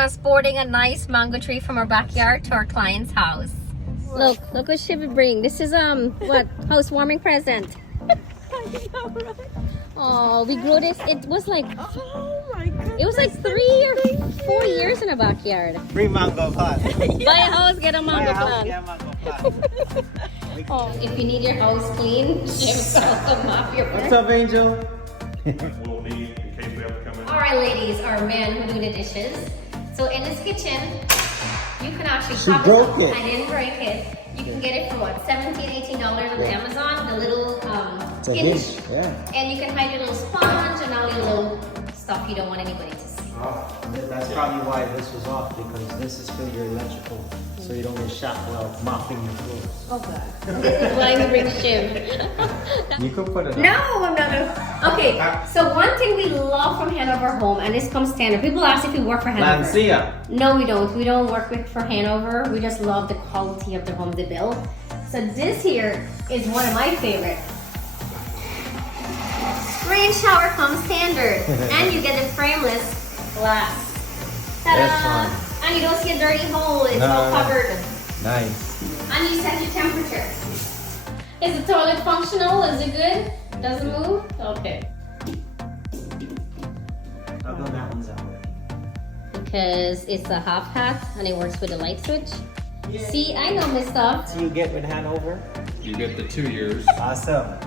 Transporting a nice mango tree from our backyard to our client's house. Look what she would bring. This is what housewarming present. Oh, we grew this. It was like it was like 3 or 4 years in the backyard. Free mango plant. Buy a house, get a mango plant. Get a mango plant. Oh, if you need your house clean, Jim's also mop your What's up, Angel? We'll need in case we have to come in. All right, ladies, our men who do the dishes. So in this kitchen, you can actually pop broke it. I didn't break it. You can get it for what, $17, $18 on Amazon, the little It's a hinge. dish, yeah. And you can hide your little sponge and all your little stuff you don't want anybody to see. That's probably why this was off, because this is for your electrical, so you don't get shot while mopping your floors. Oh God. This is why we bring Shiv. You could put it on. No, I'm not. Okay, so one thing we love from Hanover Home, and this comes standard. People ask if we work for Hanover. Lancia. No, we don't. We don't work for Hanover. We just love the quality of the homes they build. So this here is one of my favorites. Rain shower comes standard, and you get the frameless glass. Ta-da! And you don't see a dirty hole. It's all covered. Nice. And you set your temperature. Is the toilet functional? Is it good? Does it move? Okay. How come that one's out? Because it's a half hat and it works with a light switch. Yeah. See, I know my stuff. So you get with Hanover? You get the 2 years. Awesome.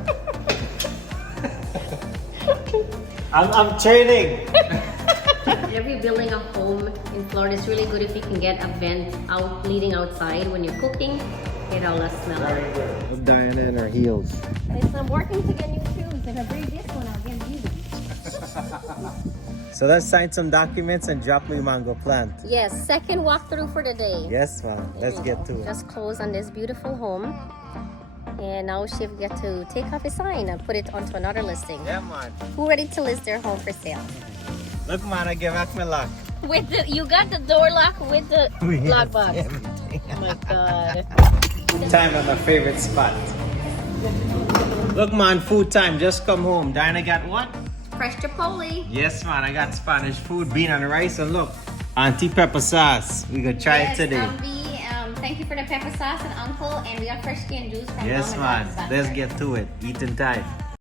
I'm training. If you're building a home in Florida, it's really good if you can get a vent out leading outside when you're cooking. Get all that smell. Look, Diana in her heels. I'm working to get new shoes. If I bring this one, I'll get these. So let's sign some documents and drop me mango plant. Yes, second walkthrough for the day. Yes, ma'am. Let's get to it. Just close on this beautiful home. And now Shiv get to take off his sign and put it onto another listing. Yeah, man. Who ready to list their home for sale? Look, man, I give back my lock. With the, you got the door lock with the lock box. Everything. Oh my God. Time at my favorite spot. Look, man, food time. Just come home. Diana got what? Fresh Chipotle. Yes, man. I got Spanish food, bean and rice, and look, auntie pepper sauce. We gonna try it today. Thank you for the pepper sauce and uncle, and we got fresh skin juice from Yes, Mom and man. Dad's Let's backyard. get to it. Eating time.